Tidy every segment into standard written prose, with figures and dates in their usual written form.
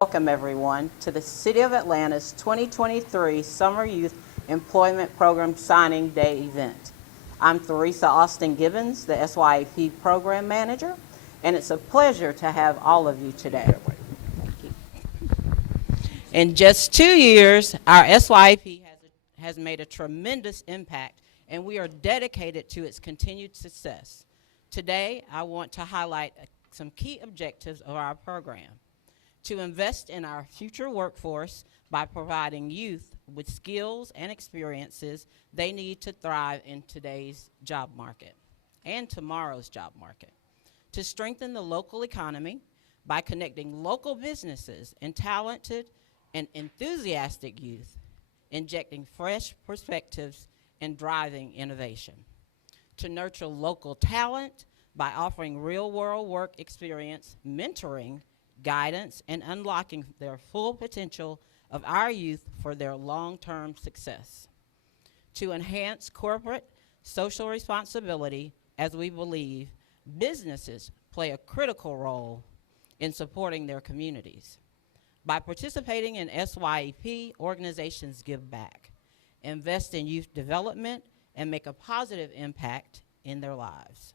Welcome everyone to the City of Atlanta's 2023 Summer Youth Employment Program Signing Day event. I'm Theresa Austin Gibbons, the SYEP Program Manager, and it's a pleasure to have all of you today. Thank you. In just 2 years, our SYEP has made a tremendous impact, and we are dedicated to its continued success. Today, I want to highlight some key objectives of our program: to invest in our future workforce by providing youth with skills and experiences they need to thrive in today's job market and tomorrow's job market; to strengthen the local economy by connecting local businesses and talented and enthusiastic youth, injecting fresh perspectives and driving innovation; to nurture local talent by offering real-world work experience, mentoring, guidance, and unlocking their full potential of our youth for their long-term success; to enhance corporate social responsibility, as we believe businesses play a critical role in supporting their communities. By participating in SYEP, organizations give back, invest in youth development, and make a positive impact in their lives;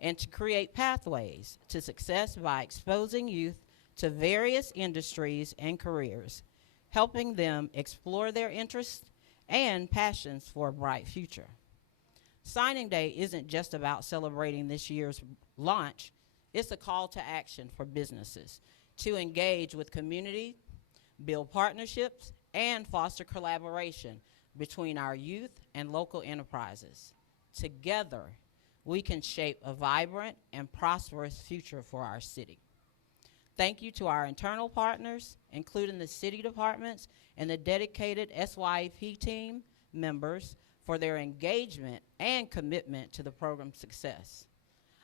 and to create pathways to success by exposing youth to various industries and careers, helping them explore their interests and passions for a bright future. Signing Day isn't just about celebrating this year's launch, it's a call to action for businesses to engage with community, build partnerships, and foster collaboration between our youth and local enterprises. Together, we can shape a vibrant and prosperous future for our city. Thank you to our internal partners, including the city departments and the dedicated SYEP team members, for their engagement and commitment to the program's success.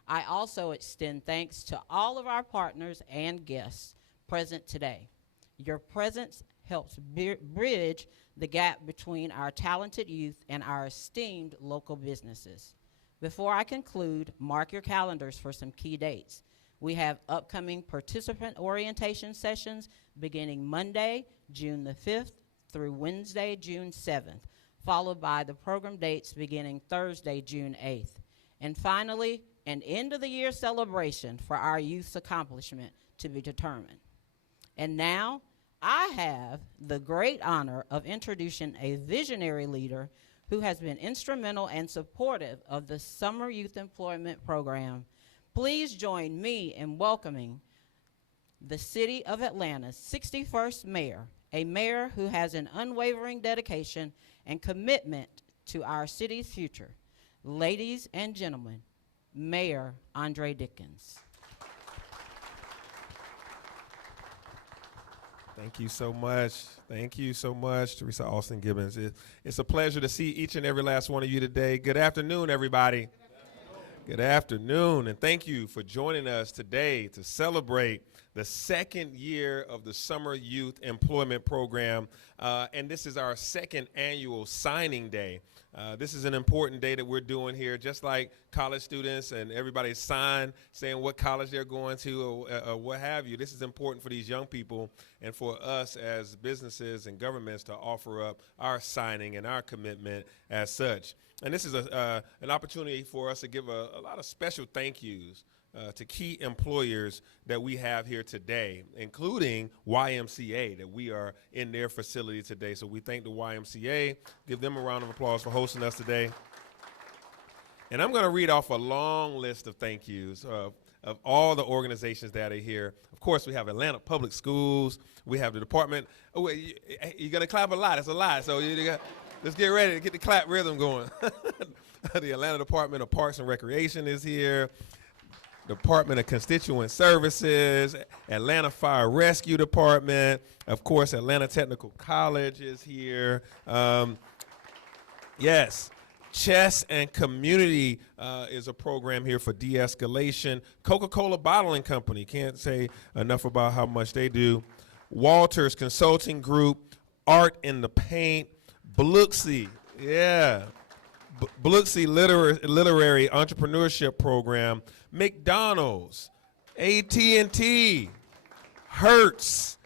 I also extend thanks to all of our partners and guests present today. Your presence helps bridge the gap between our talented youth and our esteemed local businesses. Before I conclude, mark your calendars for some key dates. We have upcoming participant orientation sessions beginning Monday, June the 5th through Wednesday, June 7th, followed by the program dates beginning Thursday, June 8th. And finally, an end-of-the-year celebration for our youth's accomplishment to be determined. And now, I have the great honor of introducing a visionary leader who has been instrumental and supportive of the Summer Youth Employment Program. Please join me in welcoming the City of Atlanta's 61st Mayor, a mayor who has an unwavering dedication and commitment to our city's future. Ladies and gentlemen, Mayor Andre Dickens. Thank you so much. Thank you so much, Theresa Austin Gibbons. It's a pleasure to see each and every last one of you today. Good afternoon, everybody. Good afternoon, and thank you for joining us today to celebrate the second year of the Summer Youth Employment Program, and this is our second annual signing day. This is an important day that we're doing here, just like college students and everybody sign saying what college they're going to or what have you. This is important for these young people and for us as businesses and governments to offer up our signing and our commitment as such. And this is an opportunity for us to give a lot of special thank yous to key employers that we have here today, including YMCA, that we are in their facility today. So we thank the YMCA. Give them a round of applause for hosting us today. And I'm going to read off a long list of thank yous of all the organizations that are here. Of course, we have Atlanta Public Schools. We have the department. Oh, wait, you're going to clap a lot. It's a lot. So let's get ready to get the clap rhythm going. The Atlanta Department of Parks and Recreation is here. Department of Constituent Services, Atlanta Fire Rescue Department, of course, Atlanta Technical College is here. Yes, Chess and Community is a program here for de-escalation. Coca-Cola Bottling Company, can't say enough about how much they do. Walters Consulting Group, Art in the Paint, Biloxi, yeah. Biloxi Literary Entrepreneurship Program, McDonald's, AT&T, Hertz,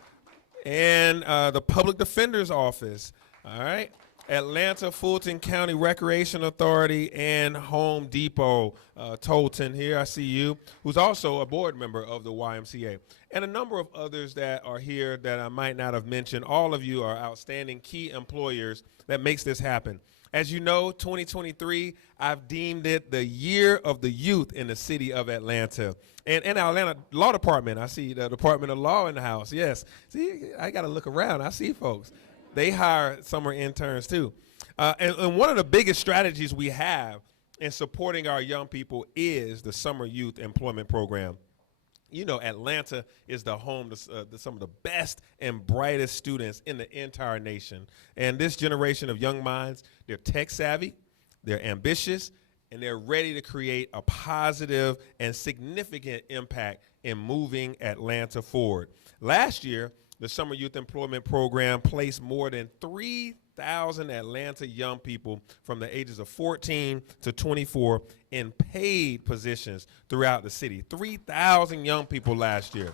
and the Public Defender's Office, all right? Atlanta Fulton County Recreation Authority and Home Depot. Tolton here, I see you, who's also a board member of the YMCA. And a number of others that are here that I might not have mentioned. All of you are outstanding key employers that makes this happen. As you know, 2023, I've deemed it the year of the youth in the city of Atlanta. And our Atlanta Law Department, I see the Department of Law in the house, yes. See, I got to look around, I see folks. They hire summer interns too. And one of the biggest strategies we have in supporting our young people is the Summer Youth Employment Program. You know, Atlanta is the home to some of the best and brightest students in the entire nation. And this generation of young minds, they're tech savvy, they're ambitious, and they're ready to create a positive and significant impact in moving Atlanta forward. Last year, the Summer Youth Employment Program placed more than 3,000 Atlanta young people from the ages of 14 to 24 in paid positions throughout the city. 3,000 young people last year.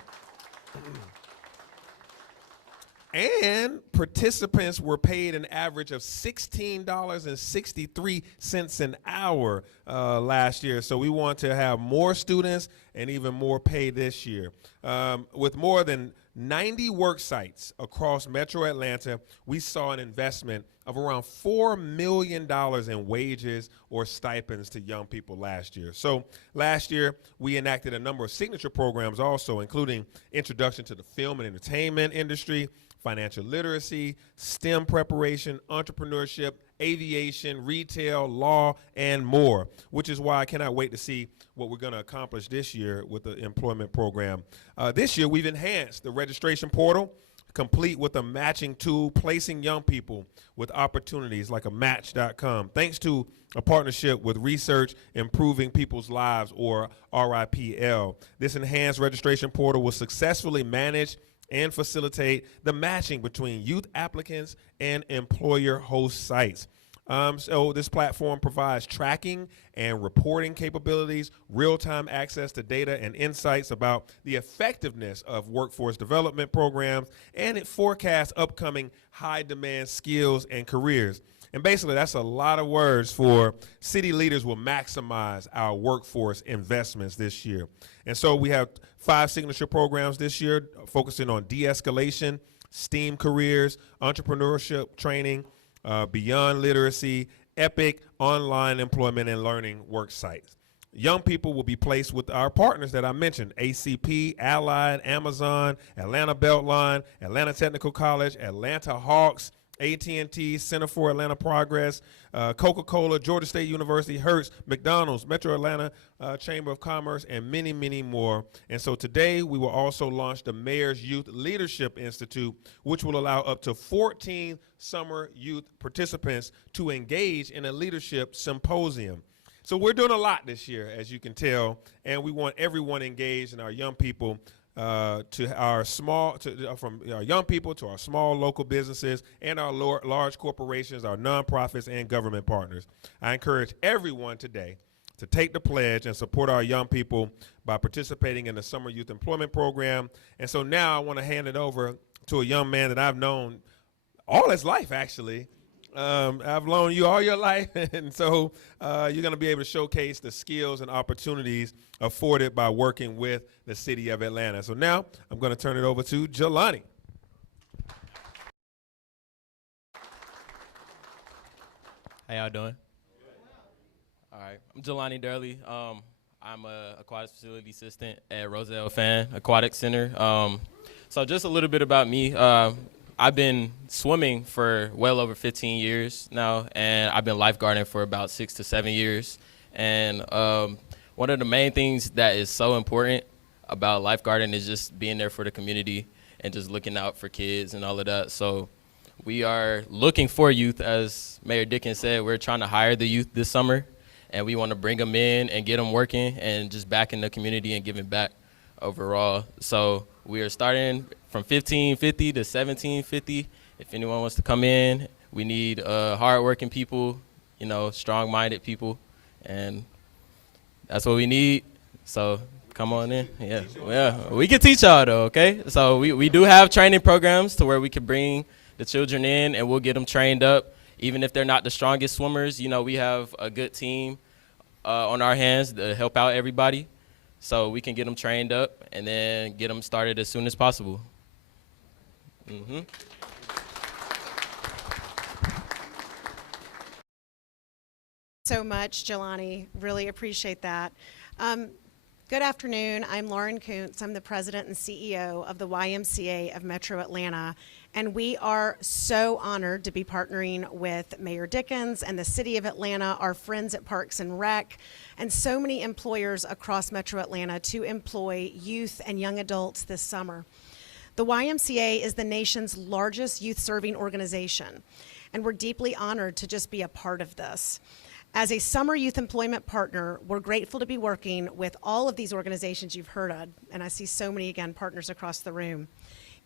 And participants were paid an average of $16.63 an hour last year. So we want to have more students and even more pay this year. With more than 90 work sites across Metro Atlanta, we saw an investment of around $4 million in wages or stipends to young people last year. So last year, we enacted a number of signature programs also, including introduction to the film and entertainment industry, financial literacy, STEM preparation, entrepreneurship, aviation, retail, law, and more, which is why I cannot wait to see what we're going to accomplish this year with the employment program. This year, we've enhanced the registration portal, complete with a matching tool, placing young people with opportunities like a match.com, thanks to a partnership with Research Improving People's Lives, or RIPL. This enhanced registration portal will successfully manage and facilitate the matching between youth applicants and employer host sites. So this platform provides tracking and reporting capabilities, real-time access to data and insights about the effectiveness of workforce development programs, and it forecasts upcoming high-demand skills and careers. And basically, that's a lot of words for city leaders will maximize our workforce investments this year. And so we have 5 signature programs this year focusing on de-escalation, STEAM careers, entrepreneurship training, beyond literacy, EPIC, online employment and learning work sites. Young people will be placed with our partners that I mentioned: ACP, Allied, Amazon, Atlanta Beltline, Atlanta Technical College, Atlanta Hawks, AT&T, Center for Atlanta Progress, Coca-Cola, Georgia State University, Hertz, McDonald's, Metro Atlanta Chamber of Commerce, and many, many more. And so today we will also launch the Mayor's Youth Leadership Institute, which will allow up to 14 summer youth participants to engage in a leadership symposium. So we're doing a lot this year, as you can tell, and we want everyone engaged, and our young people to our small, from our young people to our small local businesses and our large corporations, our nonprofits and government partners. I encourage everyone today to take the pledge and support our young people by participating in the Summer Youth Employment Program. And so now I want to hand it over to a young man that I've known all his life, actually. I've known you all your life, and so you're going to be able to showcase the skills and opportunities afforded by working with the city of Atlanta. So now I'm going to turn it over to Jelani. How y'all doing? All right, I'm Jelani Durley. I'm a aquatic facility assistant at Roselle Fan Aquatic Center. So just a little bit about me. I've been swimming for well over 15 years now, and I've been lifeguarding for about 6 to 7 years. And one of the main things that is so important about lifeguarding is just being there for the community and just looking out for kids and all of that. So we are looking for youth, as Mayor Dickens said. We're trying to hire the youth this summer, and we want to bring them in and get them working and just back in the community and giving back overall. So we are starting from $15.50 to $17.50. If anyone wants to come in, we need hardworking people, strong-minded people, and that's what we need. So Come on in. Yeah. We can teach y'all though, okay? So we do have training programs to where we can bring the children in and we'll get them trained up. Even if they're not the strongest swimmers, we have a good team on our hands to help out everybody. So we can get them trained up and then get them started as soon as possible. So much, Jelani. Really appreciate that. Good afternoon. I'm Lauren Kuntz. I'm the president and CEO of the YMCA of Metro Atlanta. And we are so honored to be partnering with Mayor Dickens and the City of Atlanta, our friends at Parks and Rec, and so many employers across Metro Atlanta to employ youth and young adults this summer. The YMCA is the nation's largest youth-serving organization, and we're deeply honored to just be a part of this. As a summer youth employment partner, we're grateful to be working with all of these organizations you've heard of, and I see so many, again, partners across the room.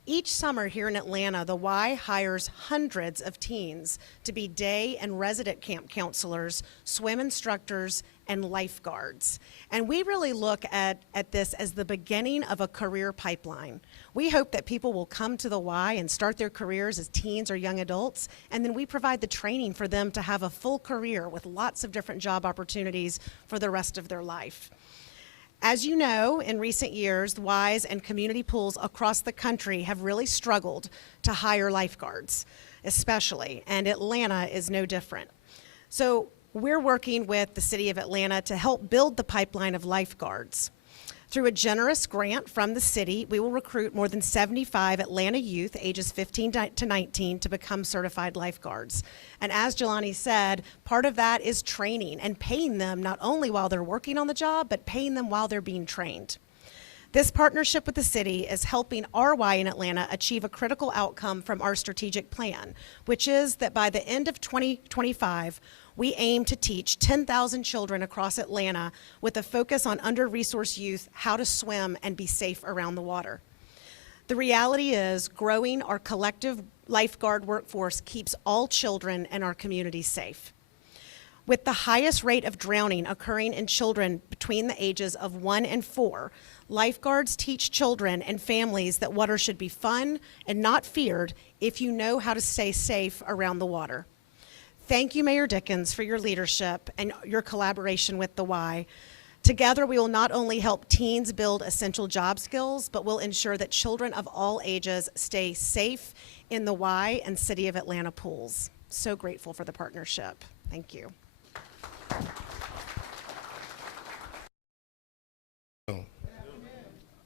Each summer here in Atlanta, the Y hires hundreds of teens to be day and resident camp counselors, swim instructors, and lifeguards. And we really look at this as the beginning of a career pipeline. We hope that people will come to the Y and start their careers as teens or young adults, and then we provide the training for them to have a full career with lots of different job opportunities for the rest of their life. As you know, in recent years, the Ys and community pools across the country have really struggled to hire lifeguards, especially, and Atlanta is no different. So we're working with the City of Atlanta to help build the pipeline of lifeguards. Through a generous grant from the city, we will recruit more than 75 Atlanta youth ages 15 to 19 to become certified lifeguards. And as Jelani said, part of that is training and paying them not only while they're working on the job, but paying them while they're being trained. This partnership with the city is helping our Y in Atlanta achieve a critical outcome from our strategic plan, which is that by the end of 2025, we aim to teach 10,000 children across Atlanta with a focus on under-resourced youth how to swim and be safe around the water. The reality is growing our collective lifeguard workforce keeps all children in our community safe. With the highest rate of drowning occurring in children between the ages of 1 and 4, lifeguards teach children and families that water should be fun and not feared if you know how to stay safe around the water. Thank you, Mayor Dickens, for your leadership and your collaboration with the Y. Together, we will not only help teens build essential job skills, but will ensure that children of all ages stay safe in the Y and City of Atlanta pools. So grateful for the partnership. Thank you.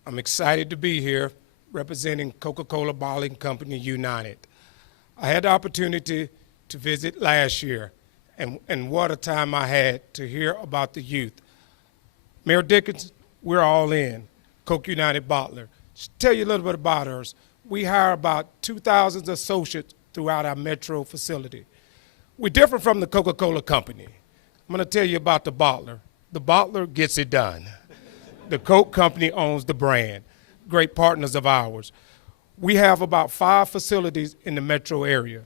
I'm excited to be here representing Coca-Cola Bottling Company United. I had the opportunity to visit last year, and what a time I had to hear about the youth. Mayor Dickens, we're all in, Coke United Bottler. Just tell you a little bit about us. We hire about 2,000 associates throughout our metro facility. We're different from the Coca-Cola Company. I'm gonna tell you about the bottler. The bottler gets it done. The Coke Company owns the brand, great partners of ours. We have about 5 facilities in the metro area.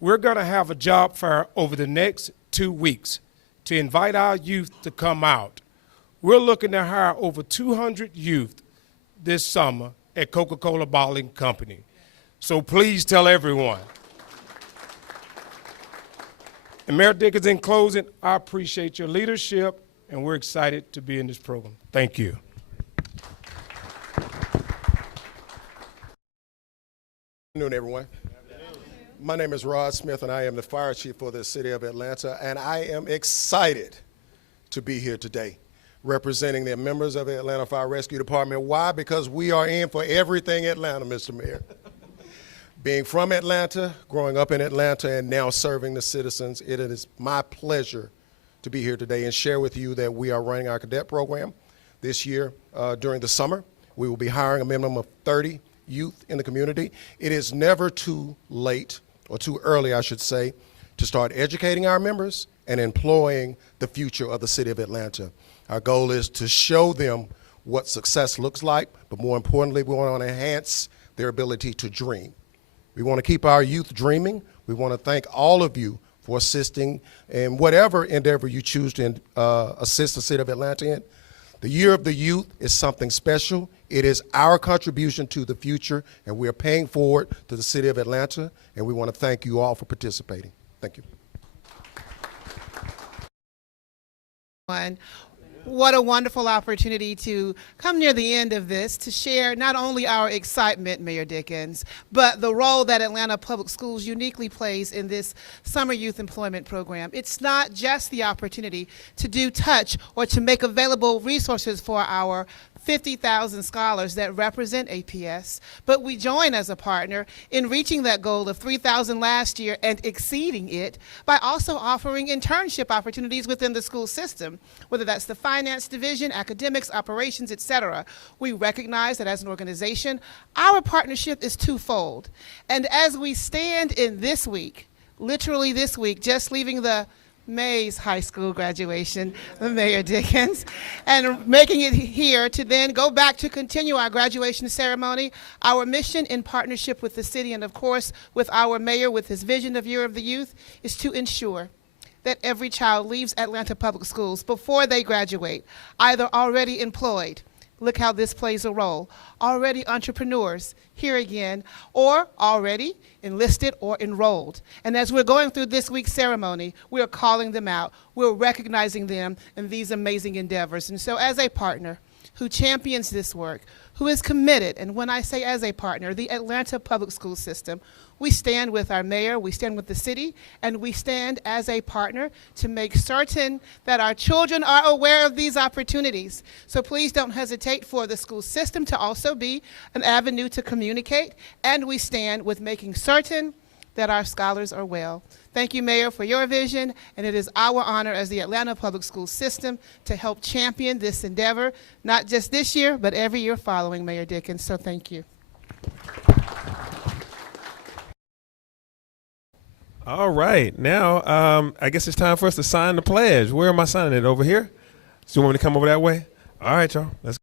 We're gonna have a job fair over the next 2 weeks to invite our youth to come out. We're looking to hire over 200 youth this summer at Coca-Cola Bottling Company. So please tell everyone. And Mayor Dickens, in closing, I appreciate your leadership, and we're excited to be in this program. Thank you. Good afternoon, everyone. My name is Rod Smith, and I am the fire chief for the City of Atlanta, and I am excited to be here today representing the members of the Atlanta Fire Rescue Department. Why? Because we are in for everything Atlanta, Mr. Mayor. Being from Atlanta, growing up in Atlanta, and now serving the citizens, it is my pleasure to be here today and share with you that we are running our cadet program this year during the summer. We will be hiring a minimum of 30 youth in the community. It is never too late, or too early, I should say, to start educating our members and employing the future of the City of Atlanta. Our goal is to show them what success looks like, but more importantly, we want to enhance their ability to dream. We want to keep our youth dreaming. We want to thank all of you for assisting in whatever endeavor you choose to assist the City of Atlanta in. The Year of the Youth is something special. It is our contribution to the future, and we are paying forward to the City of Atlanta, and we want to thank you all for participating. Thank you. What a wonderful opportunity to come near the end of this to share not only our excitement, Mayor Dickens, but the role that Atlanta Public Schools uniquely plays in this summer youth employment program. It's not just the opportunity to do touch or to make available resources for our 50,000 scholars that represent APS, but we join as a partner in reaching that goal of 3,000 last year and exceeding it by also offering internship opportunities within the school system, whether that's the finance division, academics, operations, etc. We recognize that as an organization, our partnership is twofold. And as we stand in this week, literally this week, just leaving the May's high school graduation, Mayor Dickens, and making it here to then go back to continue our graduation ceremony. Our mission in partnership with the city and, of course, with our mayor with his vision of Year of the Youth is to ensure that every child leaves Atlanta Public Schools before they graduate, either already employed, look how this plays a role, already entrepreneurs, here again, or already enlisted or enrolled. And as we're going through this week's ceremony, we're calling them out. We're recognizing them in these amazing endeavors. And so as a partner who champions this work, who is committed, and when I say as a partner, the Atlanta Public School System, we stand with our mayor, we stand with the city, and we stand as a partner to make certain that our children are aware of these opportunities. So please don't hesitate for the school system to also be an avenue to communicate, and we stand with making certain that our scholars are well. Thank you, Mayor, for your vision, and it is our honor as the Atlanta Public School System to help champion this endeavor, not just this year, but every year following, Mayor Dickens, so thank you. All right, now I guess it's time for us to sign the pledge. Where am I signing it? Over here? So you want me to come over that way? All right, y'all. Let's